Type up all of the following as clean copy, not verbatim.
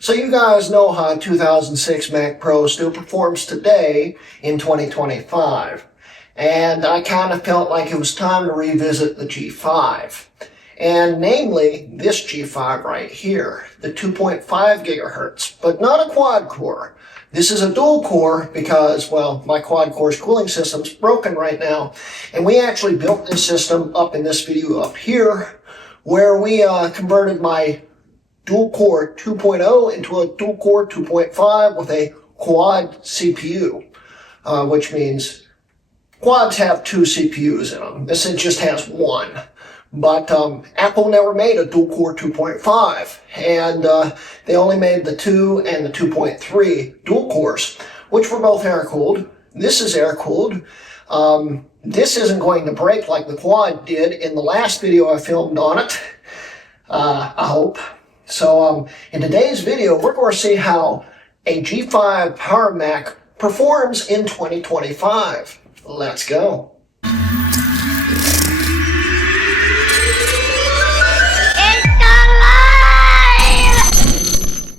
So you guys know how a 2006 Mac Pro still performs today in 2025. And I kind of felt like it was time to revisit the G5. And namely, this G5 right here, the 2.5 gigahertz, but not a quad core. This is a dual core because, well, my quad core's cooling system's broken right now. And we actually built this system up in this video up here, where we converted my dual core 2.0 into a dual core 2.5 with a quad CPU, which means quads have two CPUs in them. This just has one. But Apple never made a dual core 2.5, and they only made the 2 and the 2.3 dual cores, which were both air-cooled. This is air-cooled. This isn't going to break like the quad did in the last video I filmed on it, I hope. So in today's video, we're going to see how a G5 Power Mac performs in 2025. Let's go.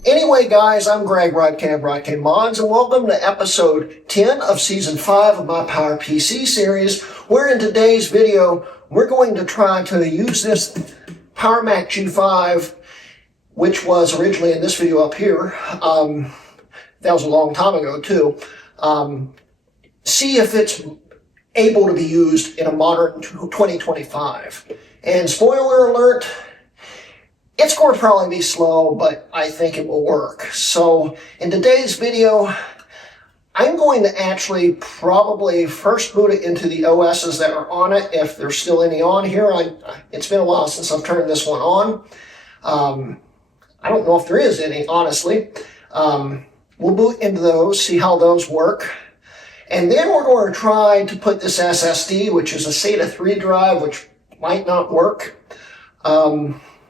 Anyway, guys, I'm Greg Rodcam Mods, and welcome to episode 10 of season 5 of my PowerPC series, where in today's video, we're going to try to use this Power Mac G5, which was originally in this video up here. That was a long time ago, too. See if it's able to be used in a modern 2025. And spoiler alert, it's going to probably be slow, but I think it will work. So in today's video, I'm going to actually probably first boot it into the OSs that are on it, if there's still any on here. It's been a while since I've turned this one on. I don't know if there is any, honestly. We'll boot into those, see how those work. And then we're going to try to put this SSD, which is a SATA 3 drive, which might not work.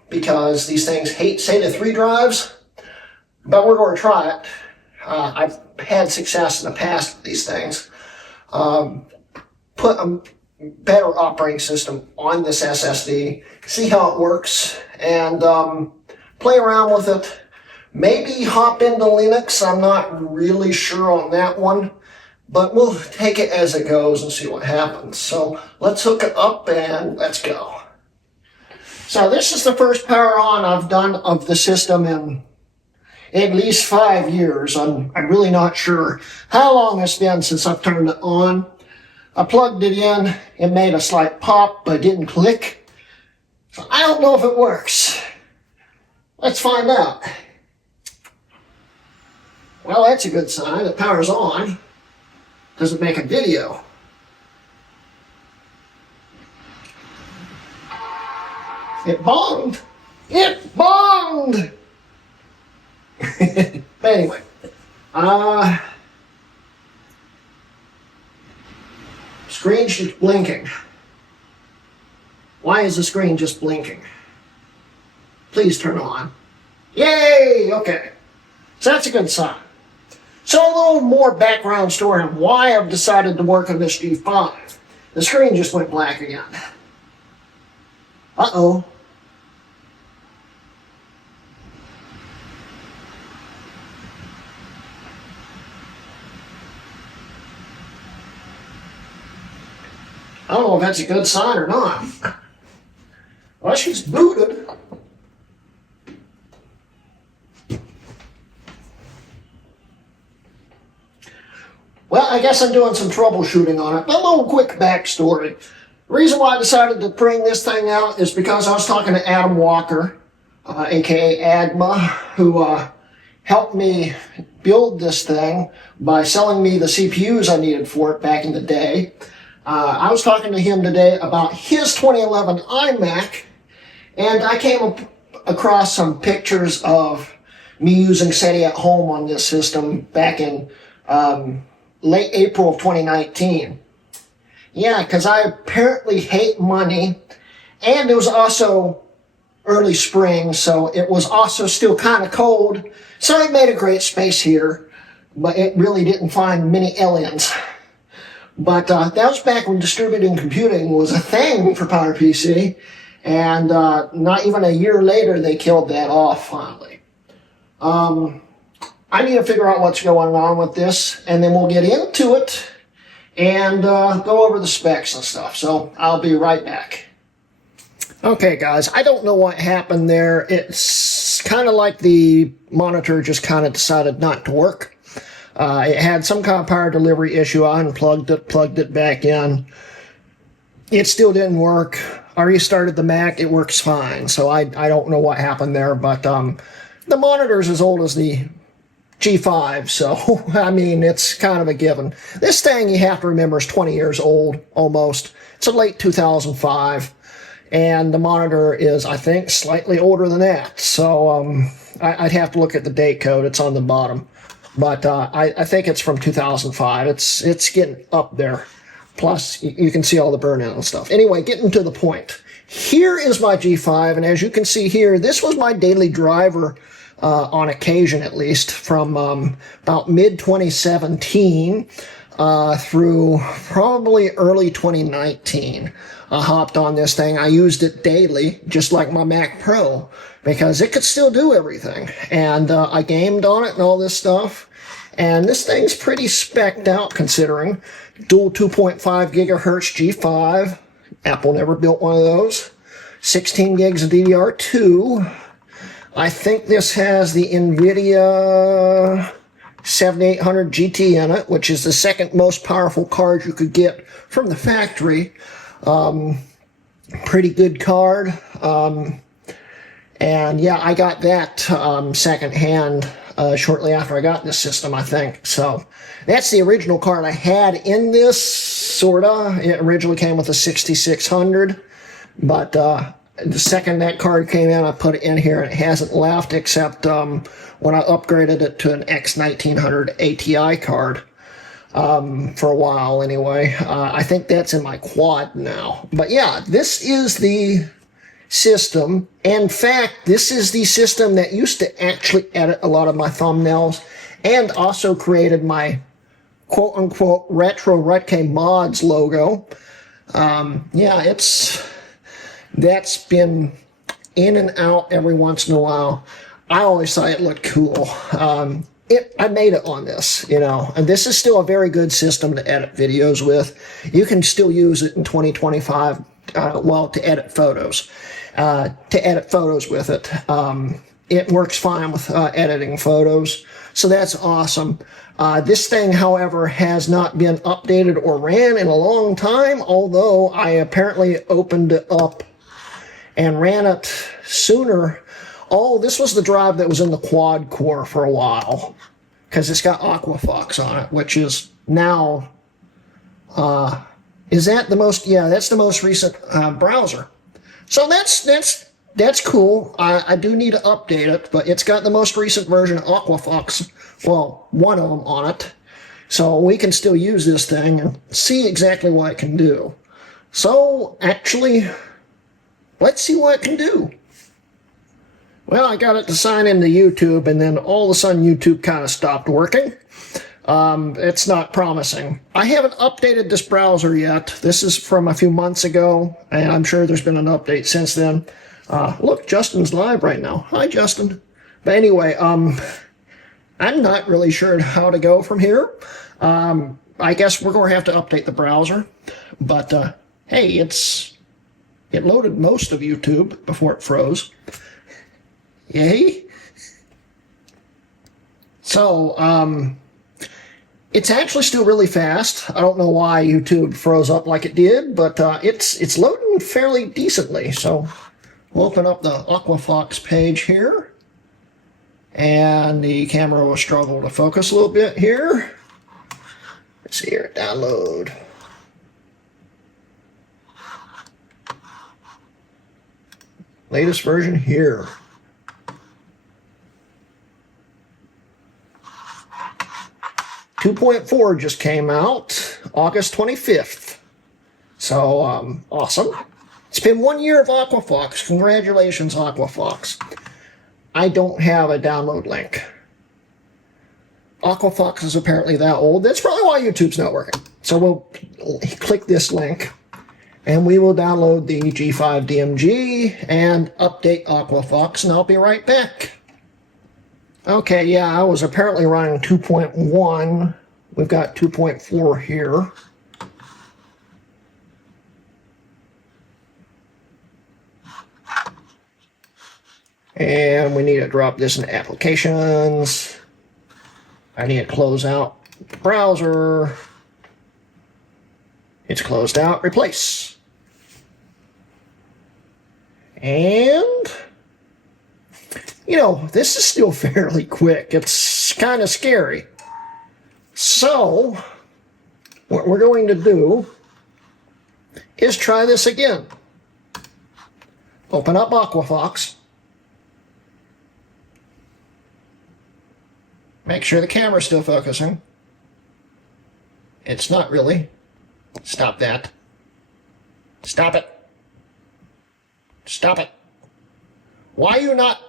Because these things hate SATA 3 drives, but we're going to try it. I've had success in the past with these things. Put a better operating system on this SSD, see how it works, and play around with it. Maybe hop into Linux. I'm not really sure on that one, but we'll take it as it goes and see what happens. So let's hook it up and let's go. So this is the first power on I've done of the system in at least 5 years. I'm really not sure how long it's been since I've turned it on. I plugged it in, it made a slight pop, but didn't click. So I don't know if it works. Let's find out. Well, that's a good sign. The power's on. Doesn't make a video. It bonged! It bonged! But anyway, screen's just blinking. Why is the screen just blinking? Please turn on. Yay! Okay. So that's a good sign. So a little more background story on why I've decided to work on this G5. The screen just went black again. Uh-oh. I don't know if that's a good sign or not. Well, she's booted. Well, I guess I'm doing some troubleshooting on it. A little quick backstory. The reason why I decided to bring this thing out is because I was talking to Adam Walker, aka Adma, who helped me build this thing by selling me the CPUs I needed for it back in the day. I was talking to him today about his 2011 iMac, and I came across some pictures of me using SETI at home on this system back in late April of 2019. Yeah, because I apparently hate money, and it was also early spring, so it was also still kind of cold, so I made a great space heater, but it really didn't find many aliens. But that was back when distributed computing was a thing for PowerPC, and not even a year later they killed that off finally. I need to figure out what's going on with this, and then we'll get into it and go over the specs and stuff. So I'll be right back. Okay, guys, I don't know what happened there. It's kind of like the monitor just kind of decided not to work. It had some kind of power delivery issue. I unplugged it, plugged it back in. It still didn't work. I restarted the Mac. It works fine. So I don't know what happened there, but the monitor's as old as the G5, so I mean, it's kind of a given. This thing, you have to remember, is 20 years old almost. It's a late 2005, and the monitor is, I think, slightly older than that. So I'd have to look at the date code. It's on the bottom, but I think it's from 2005. It's getting up there. Plus, you can see all the burnout and stuff. Anyway, getting to the point. Here is my G5, and as you can see here, this was my daily driver. On occasion, at least, from about mid-2017 through probably early 2019. I hopped on this thing. I used it daily, just like my Mac Pro, because it could still do everything. And I gamed on it and all this stuff. And this thing's pretty specced out, considering. Dual 2.5 gigahertz G5. Apple never built one of those. 16 gigs of DDR2. I think this has the NVIDIA 7800 GT in it, which is the second most powerful card you could get from the factory. Pretty good card. And yeah, I got that secondhand shortly after I got this system, I think. So that's the original card I had in this, sorta. It originally came with a 6600, but the second that card came in, I put it in here, and it hasn't left, except when I upgraded it to an X1900 ATI card for a while anyway. I think that's in my quad now. But yeah, this is the system. In fact, this is the system that used to actually edit a lot of my thumbnails and also created my quote-unquote retro Rutke mods logo. Yeah, that's been in and out every once in a while. I always thought it looked cool. I made it on this, you know, and this is still a very good system to edit videos with. You can still use it in 2025, well, to edit photos. With it. It works fine with editing photos, so that's awesome. This thing, however, has not been updated or ran in a long time, although I apparently opened it up and ran it sooner. Oh, this was the drive that was in the quad core for a while, because it's got Aquafox on it, which is now, is that the most, yeah, that's the most recent browser. So that's cool. I do need to update it, but it's got the most recent version of Aquafox, well, one of them on it. So we can still use this thing and see exactly what it can do. So, actually, let's see what it can do. Well, I got it to sign into YouTube, and then all of a sudden YouTube kind of stopped working. It's not promising. I haven't updated this browser yet. This is from a few months ago, and I'm sure there's been an update since then. Look, Justin's live right now. Hi, Justin. But anyway, I'm not really sure how to go from here. I guess we're going to have to update the browser. But, hey, it loaded most of YouTube before it froze. Yay. So, it's actually still really fast. I don't know why YouTube froze up like it did, but it's loading fairly decently. So we'll open up the Aquafox page here. And the camera will struggle to focus a little bit here. Let's see here, download. Latest version here. 2.4 just came out August 25th. So, awesome. It's been 1 year of Aquafox. Congratulations, Aquafox. I don't have a download link. Aquafox is apparently that old. That's probably why YouTube's not working. So we'll click this link, and we will download the G5 DMG and update Aquafox, and I'll be right back. Okay, yeah, I was apparently running 2.1. We've got 2.4 here. And we need to drop this into applications. I need to close out the browser. It's closed out. Replace. And, you know, this is still fairly quick. It's kind of scary. So, what we're going to do is try this again. Open up Aquafox. Make sure the camera's still focusing. It's not really. Stop that. Stop it. Stop it. Why are you not?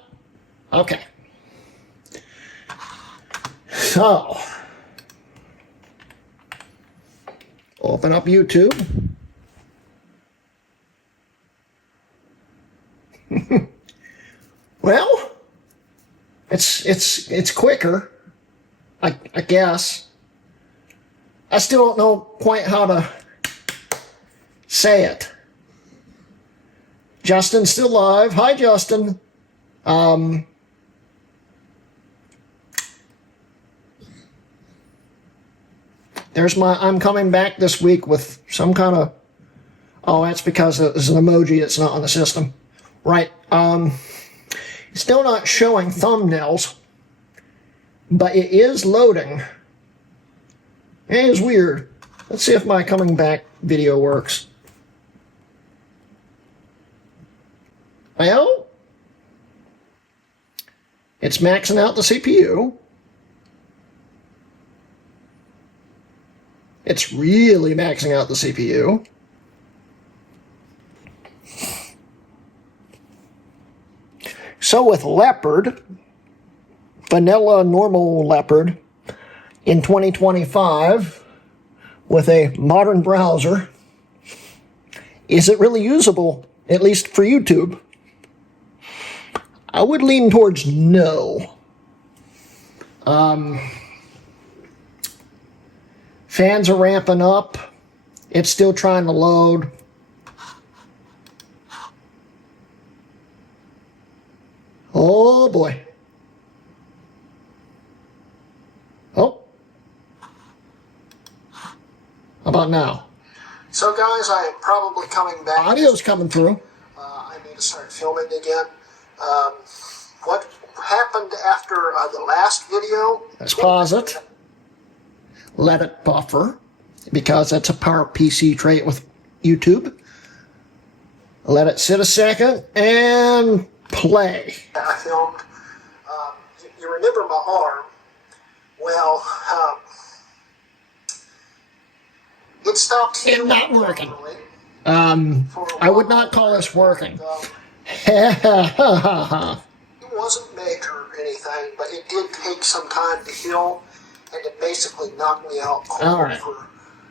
Okay. So, open up YouTube. Well, it's quicker, I guess. I still don't know quite how to say it. Justin's still live. Hi, Justin. There's my, I'm coming back this week with some kind of, oh, that's because it's an emoji that's not on the system. Right. It's still not showing thumbnails, but it is loading. It is weird. Let's see if my coming back video works. Well, it's maxing out the CPU. It's really maxing out the CPU. So with Leopard, vanilla normal Leopard, in 2025, with a modern browser, is it really usable, at least for YouTube? I would lean towards no. Fans are ramping up. It's still trying to load. Oh boy. Oh. How about now? So guys, I am probably coming back. Audio's coming through. I need to start filming again. What happened after the last video? Let's pause it. Let it buffer, because it's a PowerPC trait with YouTube. Let it sit a second, and play. I filmed, you remember my arm? Well, it stopped healing. It's not working. I would not call this working. It wasn't major or anything, but it did take some time to heal, and it basically knocked me out cold. All right.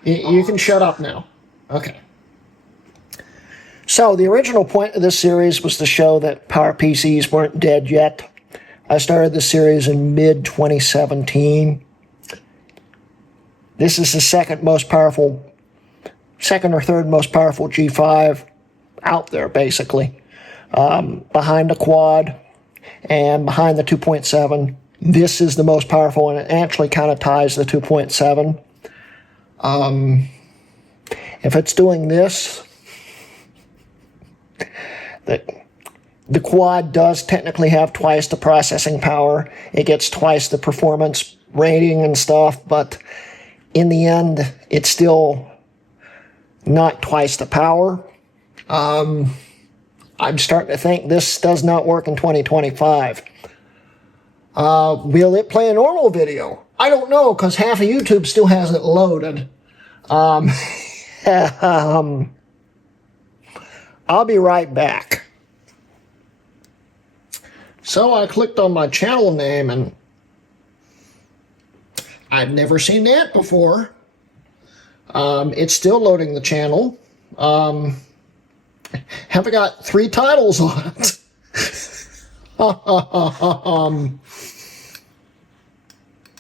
You can shut up now. Okay. So the original point of this series was to show that PowerPCs weren't dead yet. I started this series in mid-2017. This is the second or third most powerful G5 out there, basically. Behind the Quad and behind the 2.7. This is the most powerful, and it actually kind of ties the 2.7. If it's doing this, the Quad does technically have twice the processing power. It gets twice the performance rating and stuff, but in the end, it's still not twice the power. I'm starting to think this does not work in 2025. Will it play a normal video? I don't know, because half of YouTube still hasn't loaded. I'll be right back. So I clicked on my channel name, and I've never seen that before. It's still loading the channel. Have I got 3 titles on it?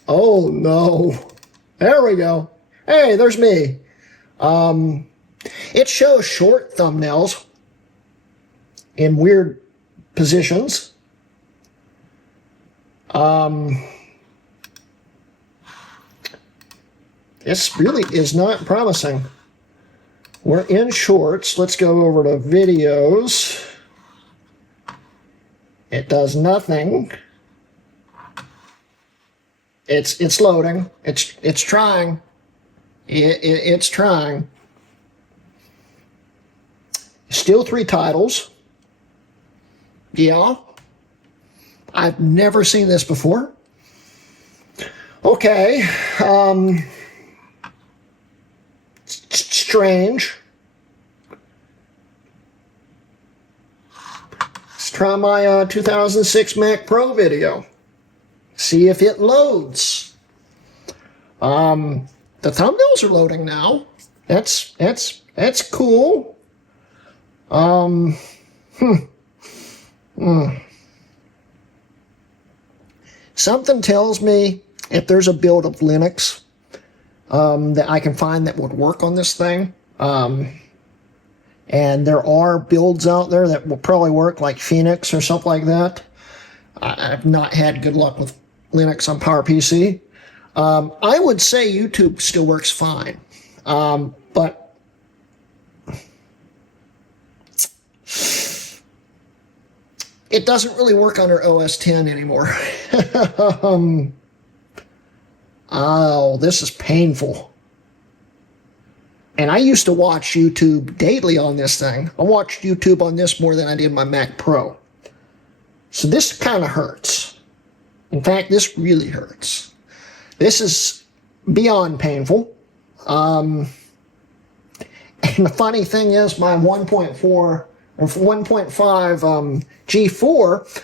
Oh no. There we go. Hey, there's me. It shows short thumbnails in weird positions. This really is not promising. We're in shorts. Let's go over to videos. It does nothing. It's loading. It's trying. It's trying. Still 3 titles. Yeah. I've never seen this before. Okay. Strange. Let's try my 2006 Mac Pro video. See if it loads. The thumbnails are loading now. That's cool. Something tells me if there's a build of Linux that I can find that would work on this thing. And there are builds out there that will probably work, like Phoenix or something like that. I've not had good luck with Linux on PowerPC. I would say YouTube still works fine. But it doesn't really work under OS 10 anymore. Oh, this is painful. And I used to watch YouTube daily on this thing. I watched YouTube on this more than I did my Mac Pro. So this kind of hurts. In fact, this really hurts. This is beyond painful. And the funny thing is, my 1.4 or 1.5 G4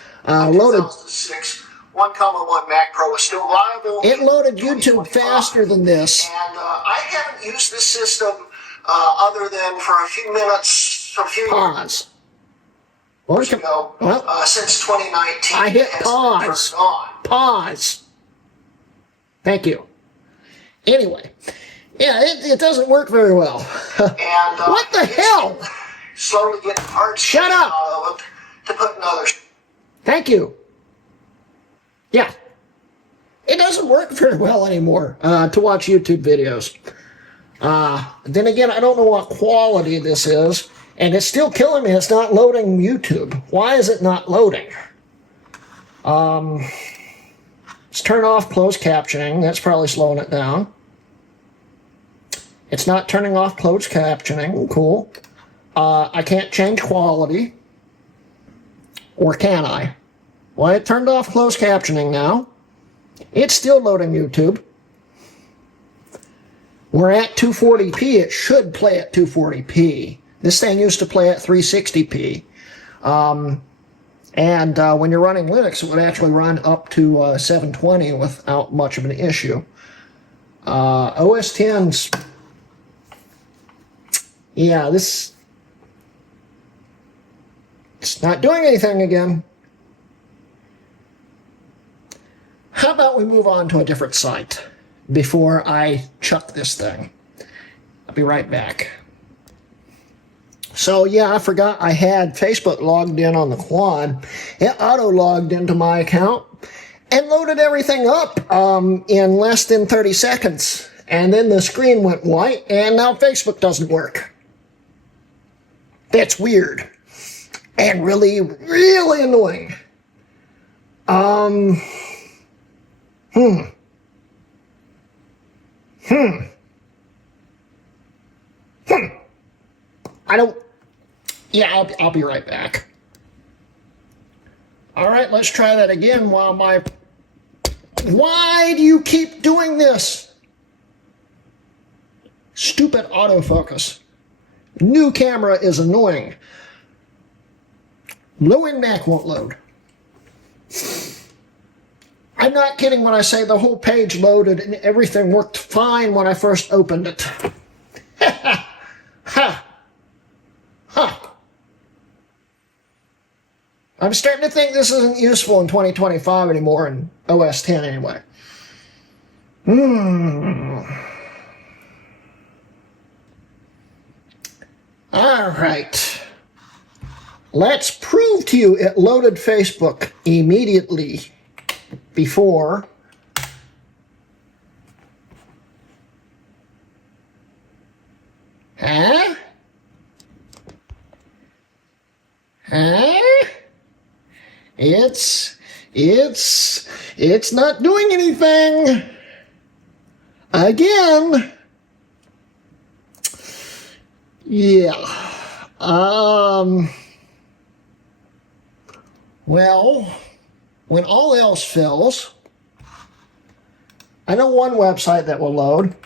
loaded. 2006 1.1 Mac Pro is still viable. It loaded YouTube faster than this. And I haven't used this system other than for a few minutes, a few years ago, since 2019. I hit pause. Pause. Thank you. Anyway, yeah, it doesn't work very well. And what the hell? Slowly getting parts. Shut up. Out of it to put in others. Thank you. Yeah, it doesn't work very well anymore to watch YouTube videos. Then again, I don't know what quality this is, and it's still killing me. It's not loading YouTube. Why is it not loading? Let's turn off closed captioning. That's probably slowing it down. It's not turning off closed captioning. Cool. I can't change quality. Or can I? Well, it turned off closed captioning now. It's still loading YouTube. We're at 240p. It should play at 240p. This thing used to play at 360p. And when you're running Linux, it would actually run up to 720 without much of an issue. OS 10's... Yeah, this... It's not doing anything again. How about we move on to a different site before I chuck this thing? I'll be right back. So yeah, I forgot I had Facebook logged in on the Quad. It auto-logged into my account and loaded everything up in less than 30 seconds. And then the screen went white, and now Facebook doesn't work. That's weird. And really, really annoying. I don't... Yeah, I'll be right back. All right, let's try that again while my... Why do you keep doing this? Stupid autofocus. New camera is annoying. Low-end Mac won't load. I'm not kidding when I say the whole page loaded and everything worked fine when I first opened it. Ha! Ha! Ha! I'm starting to think this isn't useful in 2025 anymore, in OS 10 anyway. All right. Let's prove to you it loaded Facebook immediately before. Huh? Huh? It's not doing anything. Again. Yeah. Well, when all else fails, I know one website that will load.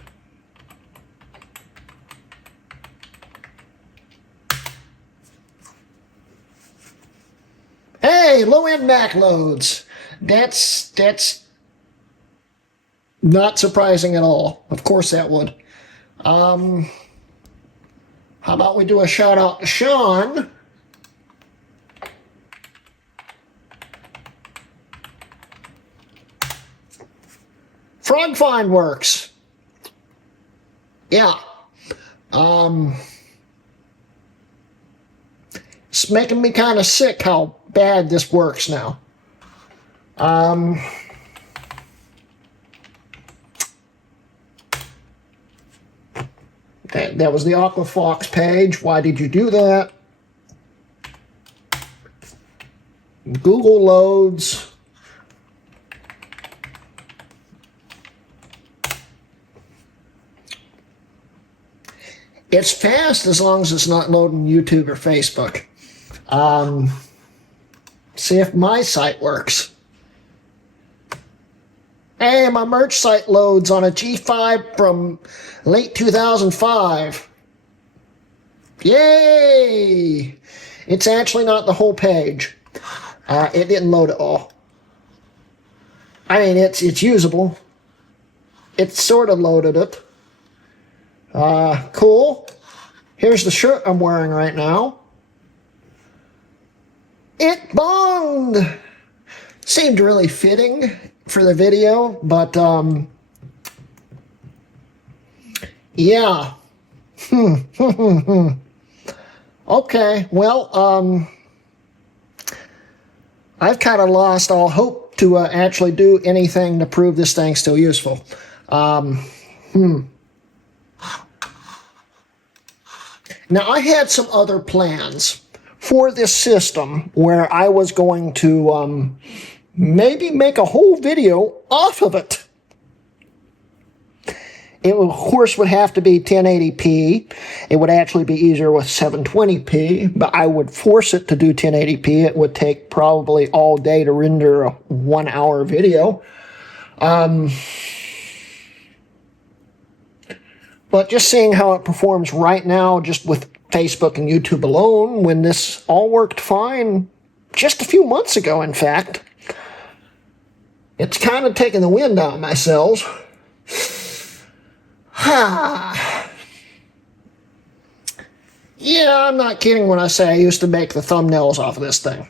Hey, low-end Mac loads. That's not surprising at all. Of course that would. How about we do a shout out to Sean? Frog Find works. Yeah. It's making me kind of sick how bad this works now. That was the Aquafox page. Why did you do that? Google loads. It's fast as long as it's not loading YouTube or Facebook. See if my site works. Hey, my merch site loads on a G5 from late 2005. Yay! It's actually not the whole page. It didn't load at all. I mean, it's usable. It sort of loaded it. Cool. Here's the shirt I'm wearing right now. It bonged! Seemed really fitting for the video, but, yeah. Okay, well, I've kind of lost all hope to actually do anything to prove this thing's still useful. Now, I had some other plans for this system where I was going to maybe make a whole video off of it. It, of course, would have to be 1080p. It would actually be easier with 720p, but I would force it to do 1080p. It would take probably all day to render a 1-hour video. But just seeing how it performs right now, just with Facebook and YouTube alone, when this all worked fine just a few months ago, in fact, it's kind of taking the wind out of my sails. Yeah, I'm not kidding when I say I used to make the thumbnails off of this thing.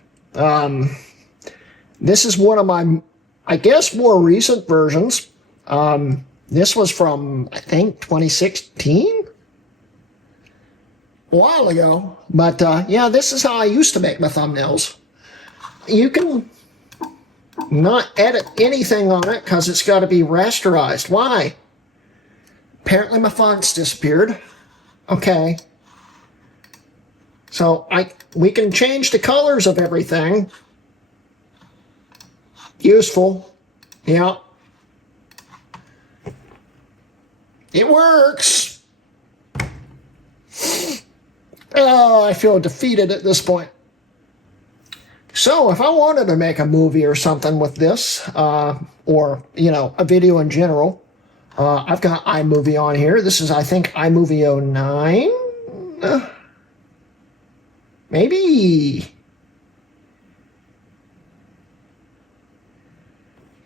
This is one of my, I guess, more recent versions. This was from, I think, 2016? A while ago. But, yeah, this is how I used to make my thumbnails. You can not edit anything on it because it's got to be rasterized. Why? Apparently my fonts disappeared. Okay. So we can change the colors of everything. Useful. Yeah. It works. Oh, I feel defeated at this point. So if I wanted to make a movie or something with this, or, you know, a video in general, I've got iMovie on here. This is, I think, iMovie 09? Maybe.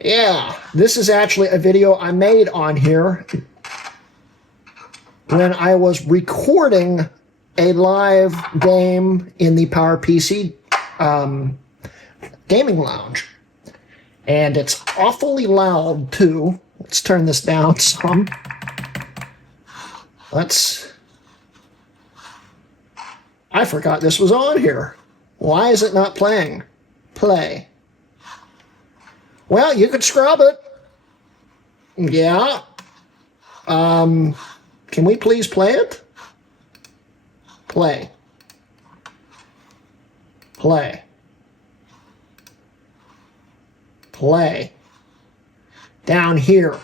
Yeah, this is actually a video I made on here when I was recording a live game in the PowerPC gaming lounge. And it's awfully loud, too. Let's turn this down some. I forgot this was on here. Why is it not playing? Play. Well, you could scrub it. Yeah. Can we please play it? Play. Play. Play. Down here.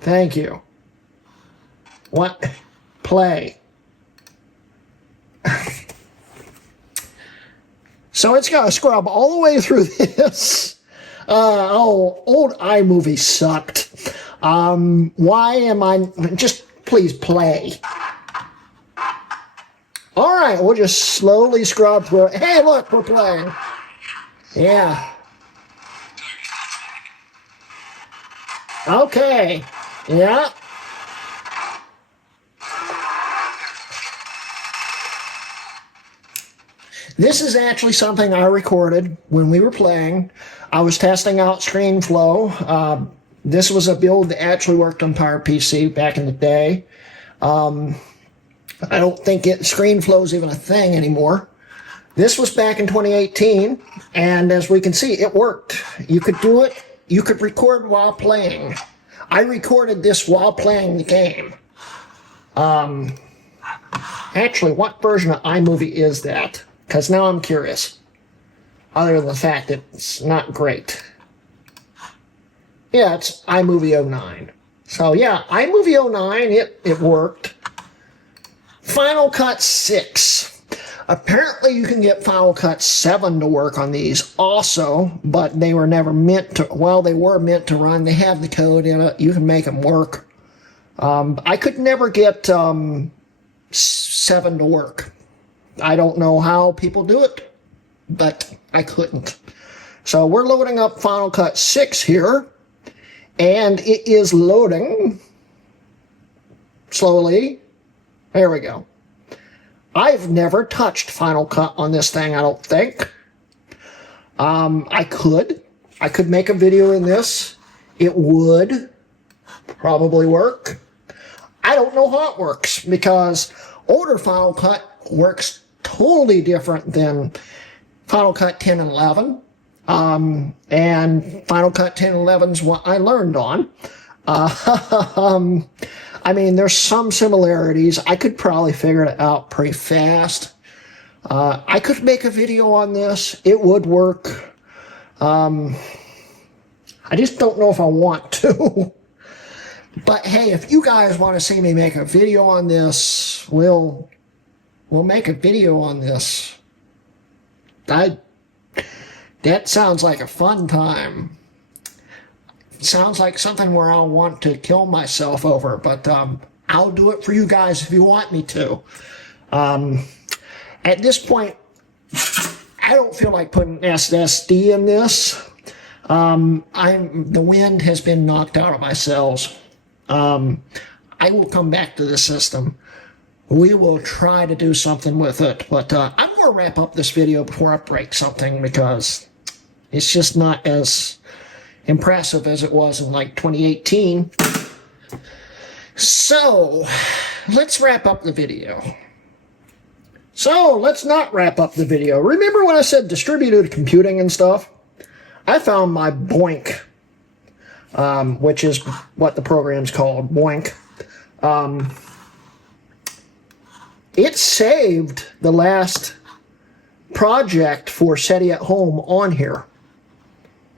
Thank you. What? Play. So it's got to scrub all the way through this. Old iMovie sucked. Why am I... Just please play. All right, we'll just slowly scrub through it. Hey, look, we're playing. Yeah. Okay. Yeah. This is actually something I recorded when we were playing. I was testing out ScreenFlow. This was a build that actually worked on PowerPC back in the day. I don't think ScreenFlow is even a thing anymore. This was back in 2018, and as we can see, it worked. You could do it. You could record while playing. I recorded this while playing the game. Actually, what version of iMovie is that? Because now I'm curious. Other than the fact that it's not great. Yeah, it's iMovie 09. So yeah, iMovie 09, it worked. Final Cut 6. Apparently you can get Final Cut 7 to work on these also, but they were never meant to, well, they were meant to run. They have the code in it. You can make them work. I could never get 7 to work. I don't know how people do it, but I couldn't. So we're loading up Final Cut 6 here, and it is loading slowly. There we go. I've never touched Final Cut on this thing, I don't think. I could make a video in this. It would probably work. I don't know how it works, because older Final Cut works totally different than Final Cut 10 and 11. And Final Cut 10 and 11 is what I learned on. I mean, there's some similarities. I could probably figure it out pretty fast. I could make a video on this. It would work. I just don't know if I want to. But hey, if you guys want to see me make a video on this, we'll make a video on this. That sounds like a fun time. Sounds like something where I'll want to kill myself over, but I'll do it for you guys if you want me to. At this point, I don't feel like putting SSD in this. The wind has been knocked out of my cells. I will come back to this system. We will try to do something with it, but I'm going to wrap up this video before I break something, because it's just not as impressive as it was in like 2018. So let's wrap up the video. So let's not wrap up the video. Remember when I said distributed computing and stuff? I found my Boink, which is what the program's called, Boink. It saved the last project for SETI at Home on here.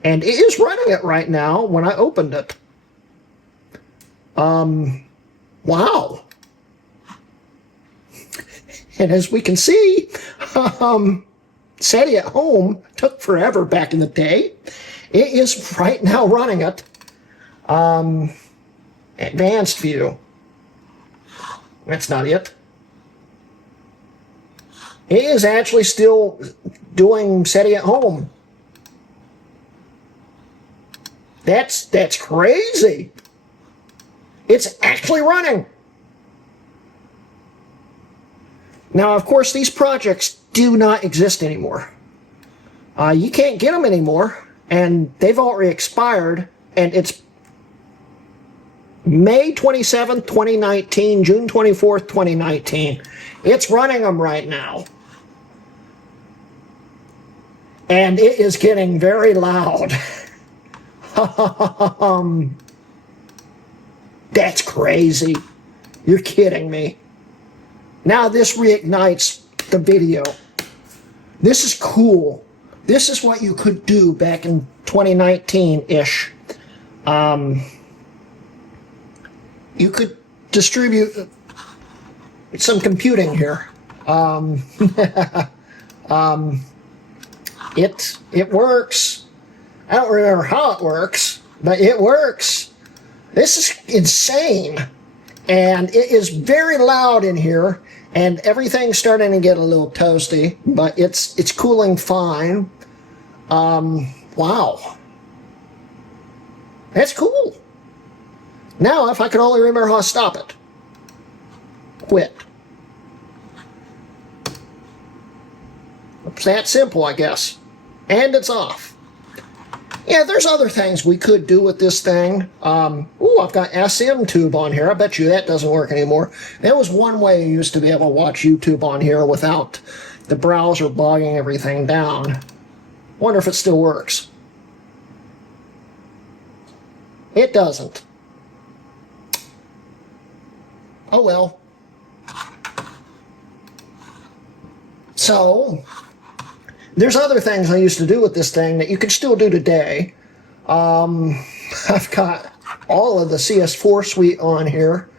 And it is running it right now when I opened it. Wow. And as we can see, SETI at Home took forever back in the day. It is right now running it. Advanced view. That's not it. It is actually still doing SETI at Home. That's crazy. It's actually running. Now, of course, these projects do not exist anymore. You can't get them anymore, and they've already expired, and it's May 27th, 2019, June 24th, 2019. It's running them right now. And it is getting very loud. That's crazy. You're kidding me. Now this reignites the video. This is cool. This is what you could do back in 2019-ish. You could distribute some computing here. It works. I don't remember how it works, but it works. This is insane. And it is very loud in here, and everything's starting to get a little toasty, but it's cooling fine. Wow. That's cool. Now, if I could only remember how to stop it. Quit. It's that simple, I guess. And it's off. Yeah, there's other things we could do with this thing. Ooh, I've got SM Tube on here. I bet you that doesn't work anymore. That was one way you used to be able to watch YouTube on here without the browser bogging everything down. Wonder if it still works. It doesn't. Oh well. So, there's other things I used to do with this thing that you can still do today. I've got all of the CS4 suite on here,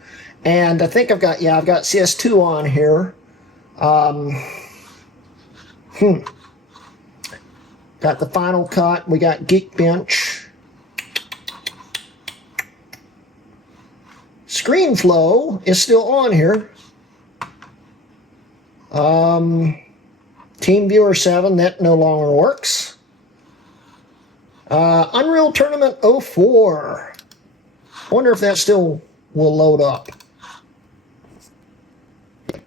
and I think I've got CS2 on here. Got the Final Cut. We got Geekbench. ScreenFlow is still on here. TeamViewer 7, that no longer works. Unreal Tournament 04. I wonder if that still will load up.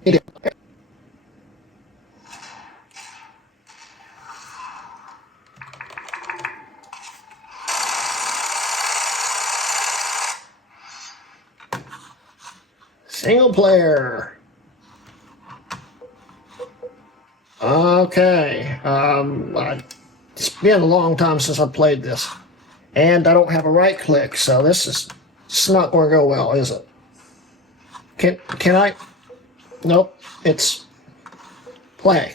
It is. Single player. Okay. It's been a long time since I played this. And I don't have a right click, so it's not going to go well, is it? Can I? Nope. It's play.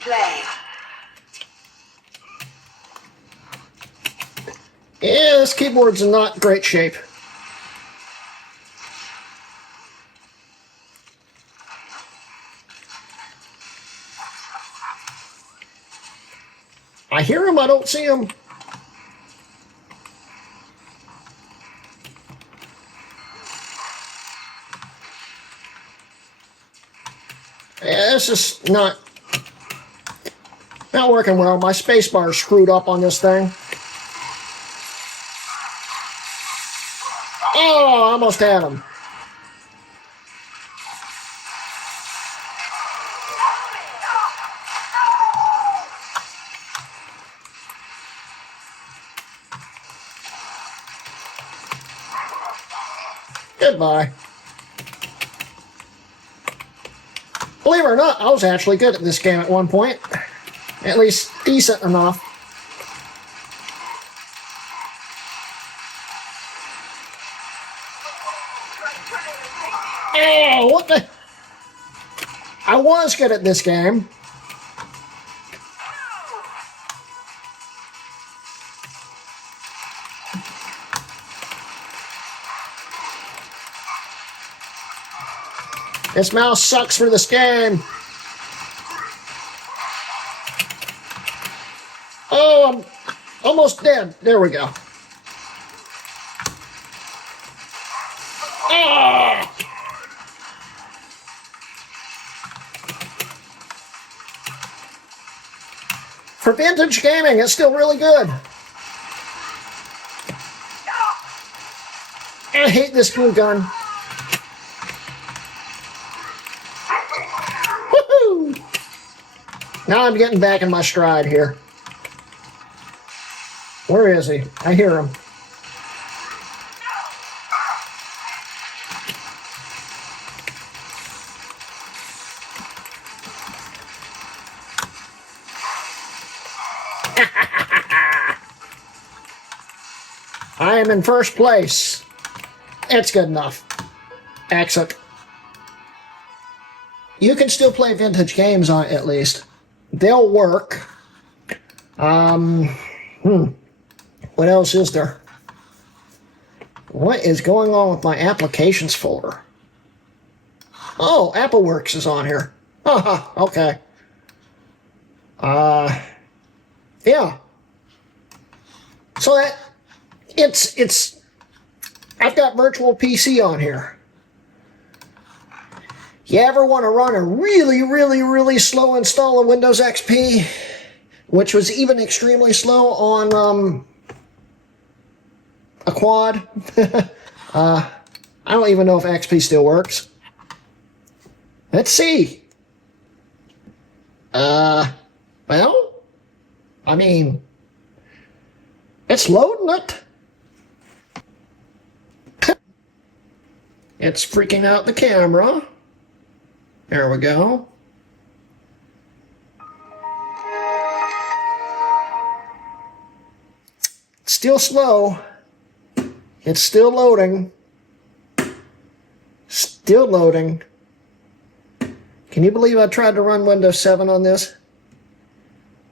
Play. Yeah, this keyboard's in not great shape. I hear him, I don't see him. Yeah, this is not working well. My spacebar is screwed up on this thing. Oh, I almost had him. Goodbye. Believe it or not, I was actually good at this game at one point. At least decent enough. Oh, what the? I was good at this game. This mouse sucks for this game. Oh, I'm almost dead. There we go. Ah! For vintage gaming, it's still really good. I hate this glue gun. Now I'm getting back in my stride here. Where is he? I hear him. I am in first place. It's good enough. Excellent. You can still play vintage games on it, at least. They'll work. What else is there? What is going on with my applications folder? Oh, AppleWorks is on here. Haha, okay. Yeah. So that it's I've got virtual PC on here. You ever want to run a really slow install of Windows XP, which was even extremely slow on a quad? I don't even know if XP still works. Let's see. Well, I mean, it's loading it. It's freaking out the camera. There we go. It's still slow. It's still loading. Still loading. Can you believe I tried to run Windows 7 on this?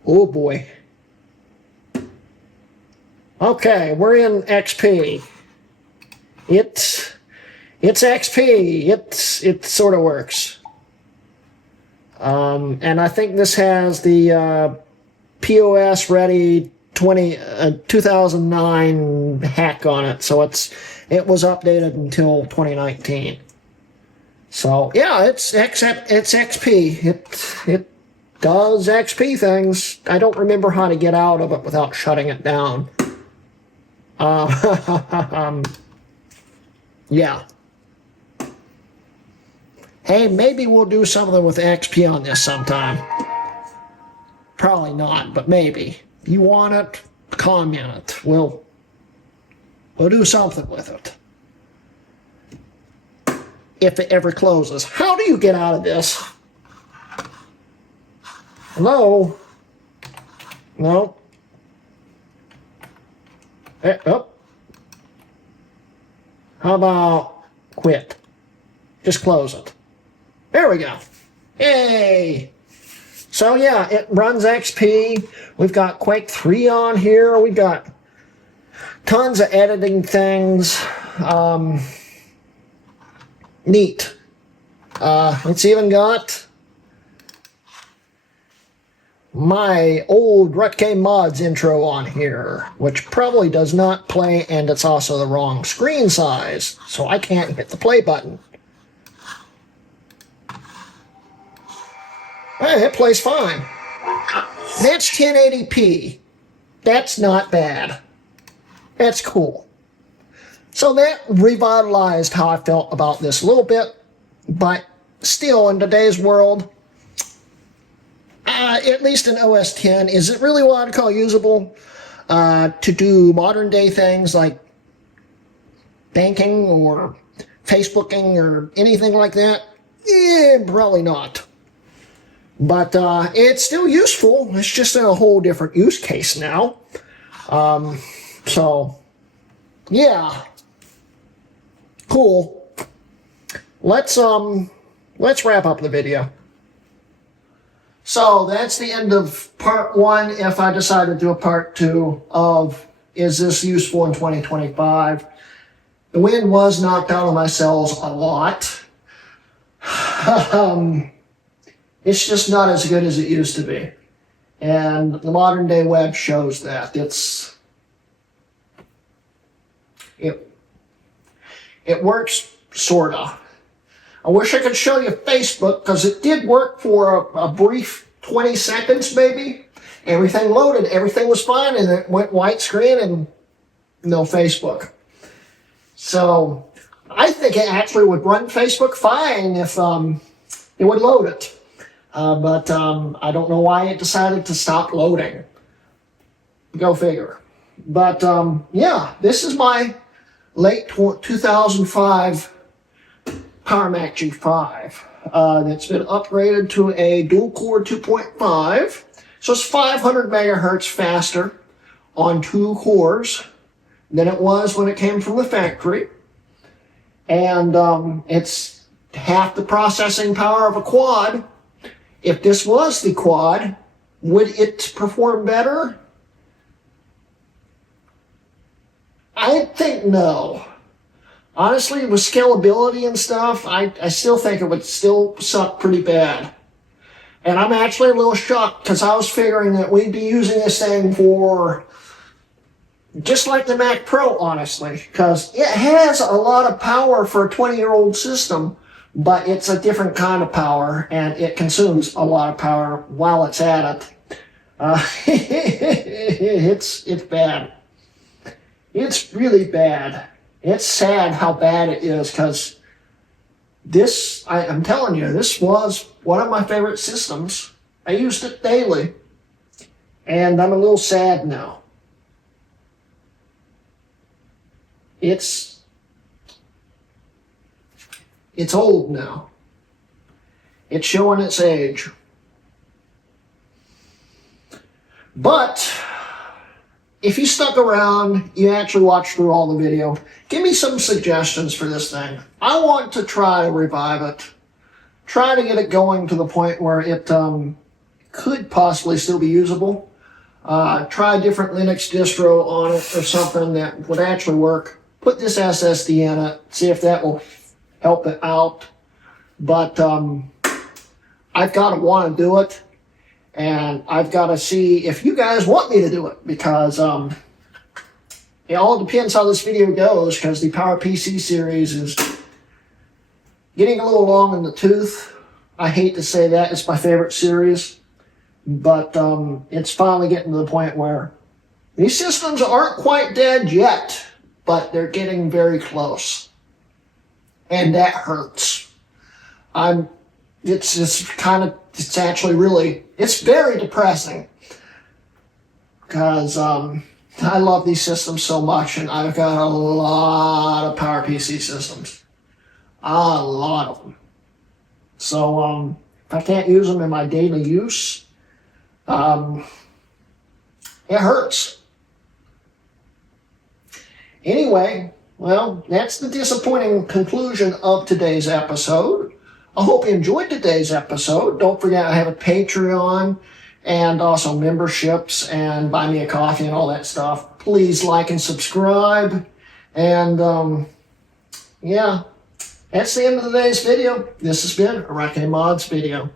Oh boy. Okay, we're in XP. It's XP. It sort of works. And I think this has the POS ready 2009 hack on it, so it was updated until 2019. So yeah, it's XP. It does XP things. I don't remember how to get out of it without shutting it down. Yeah. Hey, maybe we'll do something with XP on this sometime. Probably not, but maybe. You want it? Comment it. We'll do something with it. If it ever closes. How do you get out of this? Hello? No. Oh. How about quit? Just close it. There we go. Yay! So yeah, it runs XP. We've got Quake 3 on here. We've got tons of editing things. Neat. It's even got my old Rutgame Mods intro on here, which probably does not play, and it's also the wrong screen size, so I can't hit the play button. Hey, it plays fine. That's 1080p. That's not bad. That's cool. So that revitalized how I felt about this a little bit, but still in today's world, at least in OS 10, is it really what I'd call usable to do modern day things like banking or Facebooking or anything like that? Probably not. But it's still useful. It's just in a whole different use case now. So, yeah. Cool. Let's wrap up the video. So that's the end of part 1. If I decide to do a part 2 of is this useful in 2025? The wind was knocked out of my cells a lot. It's just not as good as it used to be. And the modern day web shows that. It works, sorta. I wish I could show you Facebook, because it did work for a brief 20 seconds maybe. Everything loaded, everything was fine, and it went white screen and no Facebook. So I think it actually would run Facebook fine if it would load it. but I don't know why it decided to stop loading. Go figure. But yeah, this is my late 2005 Power Mac G5 that's been upgraded to a dual-core 2.5. So it's 500 megahertz faster on 2 cores than it was when it came from the factory. And it's half the processing power of a quad. If this was the quad, would it perform better? I think no. Honestly, with scalability and stuff, I still think it would still suck pretty bad. And I'm actually a little shocked because I was figuring that we'd be using this thing for just like the Mac Pro, honestly, because it has a lot of power for a 20-year-old system, but it's a different kind of power, and it consumes a lot of power while it's at it. It's bad. It's really bad. It's sad how bad it is, because this, I'm telling you, this was one of my favorite systems. I used it daily, and I'm a little sad now. It's old now. It's showing its age. But if you stuck around, you actually watched through all the video, give me some suggestions for this thing. I want to try to revive it. Try to get it going to the point where it could possibly still be usable. Try a different Linux distro on it or something that would actually work. Put this SSD in it, see if that will help it out. But I've got to want to do it. And I've got to see if you guys want me to do it, because it all depends how this video goes, because the PowerPC series is getting a little long in the tooth. I hate to say that, it's my favorite series, but it's finally getting to the point where these systems aren't quite dead yet, but they're getting very close. And that hurts. It's actually really, it's very depressing, because I love these systems so much, and I've got a lot of PowerPC systems. A lot of them. So if I can't use them in my daily use, it hurts. Anyway, well, that's the disappointing conclusion of today's episode. I hope you enjoyed today's episode. Don't forget I have a Patreon and also memberships and buy me a coffee and all that stuff. Please like and subscribe. And yeah, that's the end of today's video. This has been a Rocket Mods video.